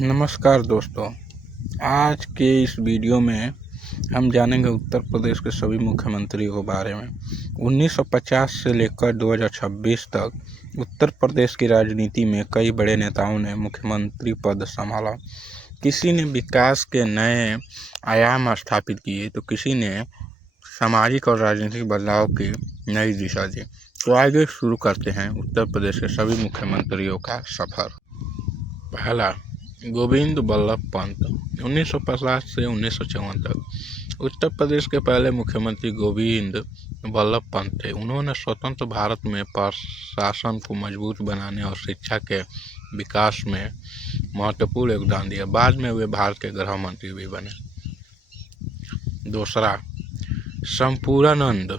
नमस्कार दोस्तों, आज के इस वीडियो में हम जानेंगे उत्तर प्रदेश के सभी मुख्यमंत्रियों के बारे में। 1950 से लेकर 2026 तक उत्तर प्रदेश की राजनीति में कई बड़े नेताओं ने मुख्यमंत्री पद संभाला। किसी ने विकास के नए आयाम स्थापित किए तो किसी ने सामाजिक और राजनीतिक बदलाव की नई दिशा दी। तो आगे शुरू करते हैं उत्तर प्रदेश के सभी मुख्यमंत्रियों का सफर। पहला, गोविंद बल्लभ पंत। 1950 से 1954 तक उत्तर प्रदेश के पहले मुख्यमंत्री गोविंद बल्लभ पंत थे। उन्होंने स्वतंत्र भारत में प्रशासन को मजबूत बनाने और शिक्षा के विकास में महत्वपूर्ण योगदान दिया। बाद में वे भारत के गृह मंत्री भी बने। दूसरा, संपूर्णानंद।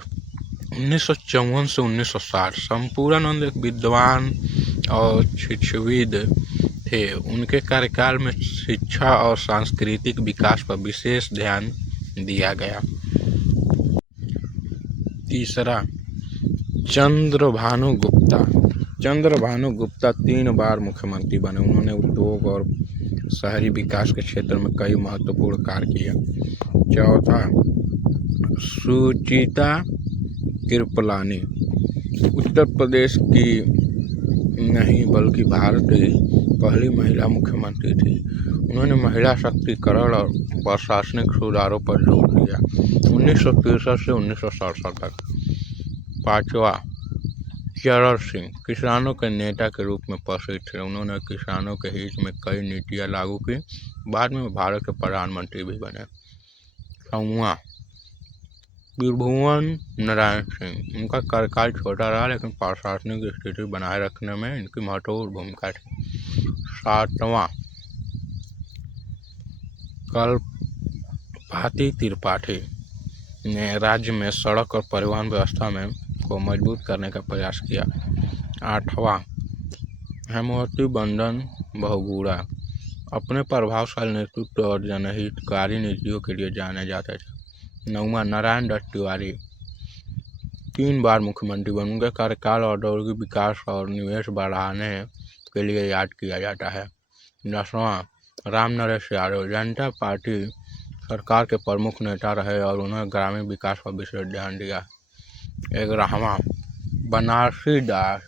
1954 से 1960 संपूर्णानंद एक विद्वान और शिक्षाविद थे। उनके कार्यकाल में शिक्षा और सांस्कृतिक विकास पर विशेष ध्यान दिया गया। तीसरा, चंद्रभानु गुप्ता। चंद्रभानु गुप्ता 3 बार मुख्यमंत्री बने। उन्होंने उद्योग और शहरी विकास के क्षेत्र में कई महत्वपूर्ण कार्य किए। चौथा, सुचिता कृपलानी। उत्तर प्रदेश की नहीं बल्कि भारत की पहली महिला मुख्यमंत्री थी। उन्होंने महिला शक्तिकरण और प्रशासनिक सुधारों पर जोर दिया। 1963 से 1967 तक। पांचवा, चरण सिंह। किसानों के नेता के रूप में प्रसिद्ध थे। उन्होंने किसानों के हित में कई नीतियां लागू की। बाद में भारत के प्रधानमंत्री भी बने। छठवां, त्रिभुवन नारायण सिंह। उनका कार्यकाल छोटा रहा लेकिन प्रशासनिक स्थिति बनाए रखने में इनकी महत्वपूर्ण भूमिका थी। सातवां, कल्पाति त्रिपाठी ने राज्य में सड़क और परिवहन व्यवस्था में को मजबूत करने का प्रयास किया। आठवां, हेमवती बंदन बहुगुणा। अपने प्रभावशाली नेतृत्व और जनहितकारी नीतियों के लिए जाने जाते थे। नौवां, नारायण दत्त तिवारी। 3 बार मुख्यमंत्री बने। उनके कार्यकाल औद्योगिक विकास और निवेश बढ़ाने के लिए याद किया जाता है। 10वां, राम नरेश यादव। जनता पार्टी सरकार के प्रमुख नेता रहे और उन्होंने ग्रामीण विकास पर विशेष ध्यान दिया। 11वां, बनारसी दास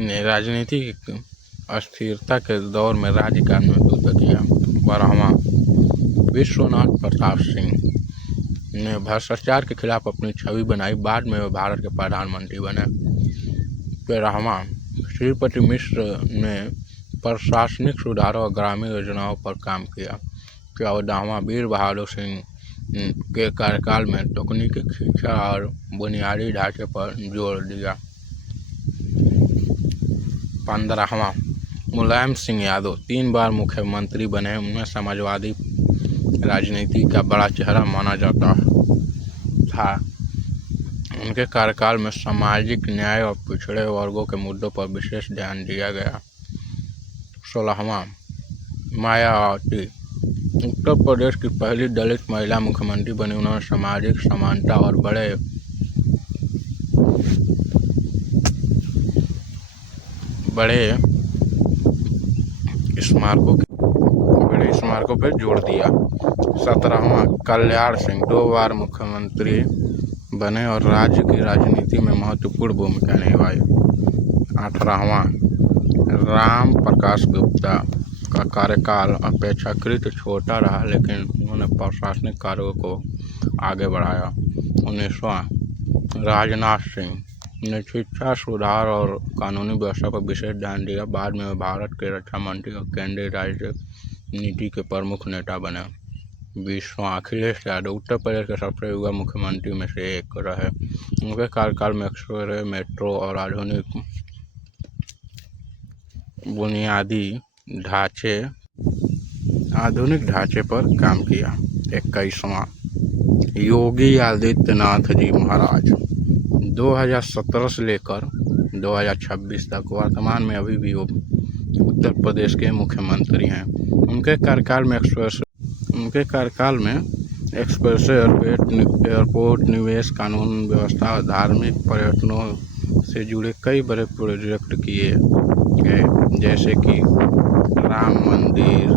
ने राजनीतिक अस्थिरता के दौर में राज्य का नेतृत्व किया। 12वां, विश्वनाथ प्रताप सिंह ने भ्रष्टाचार के खिलाफ अपनी छवि बनाई। बाद में वे भारत के प्रधानमंत्री बने। 13वां, श्रीपति मिश्र ने प्रशासनिक सुधारों और ग्रामीण योजनाओं पर काम किया। 14वां, वीर बहादुर सिंह के कार्यकाल में तकनीकी शिक्षा और बुनियादी ढांचे पर जोर दिया। 15वां, मुलायम सिंह यादव। 3 बार मुख्यमंत्री बने। उन्हें समाजवादी राजनीति का बड़ा चेहरा माना जाता था। उनके कार्यकाल में सामाजिक न्याय और पिछड़े वर्गों के मुद्दों पर विशेष ध्यान दिया गया। 16वां, मायावती। उत्तर प्रदेश की पहली दलित महिला मुख्यमंत्री बनी। उन्होंने सामाजिक समानता और बड़े स्मारकों पर जोर दिया। 17वां, कल्याण सिंह। 2 बार मुख्यमंत्री बने और राज्य की राजनीति में महत्वपूर्ण भूमिका निभाई। 18वां, राम प्रकाश गुप्ता का कार्यकाल अपेक्षाकृत छोटा रहा लेकिन उन्होंने प्रशासनिक कार्यों को आगे बढ़ाया। 19वां, राजनाथ सिंह ने शिक्षा सुधार और कानूनी व्यवस्था पर विशेष ध्यान दिया। बाद में वे भारत के रक्षा मंत्री और केंद्रीय राजनीति के प्रमुख नेता बने। 20वां, अखिलेश यादव। उत्तर प्रदेश के सबसे युवा मुख्यमंत्री में से एक रहे। उनके कार्यकाल में एक्सप्रेस, मेट्रो और आधुनिक बुनियादी ढांचे पर काम किया। 21वां, योगी आदित्यनाथ जी महाराज। 2017 से लेकर 2026 तक वर्तमान में अभी भी वो उत्तर प्रदेश के मुख्यमंत्री हैं। उनके कार्यकाल में एक्सप्रेस, एयरपोर्ट, निवेश, कानून व्यवस्था, धार्मिक पर्यटनों से जुड़े कई बड़े प्रोजेक्ट किए गए। जैसे कि राम मंदिर,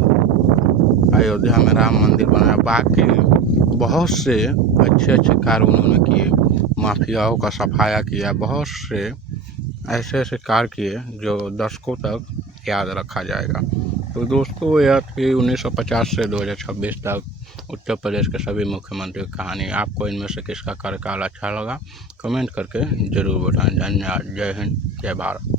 अयोध्या में राम मंदिर बनाया, बाकी बहुत से अच्छे अच्छे कार्य उन्होंने किए, माफियाओं का सफाया किया, बहुत से ऐसे ऐसे कार्य किए जो दशकों तक याद रखा जाएगा। तो दोस्तों यह थी 1950 से 2026 तक उत्तर प्रदेश के सभी मुख्यमंत्री की कहानी। आपको इनमें से किसका कार्यकाल अच्छा लगा कमेंट करके ज़रूर बताएं। धन्यवाद। जय हिंद, जय भारत।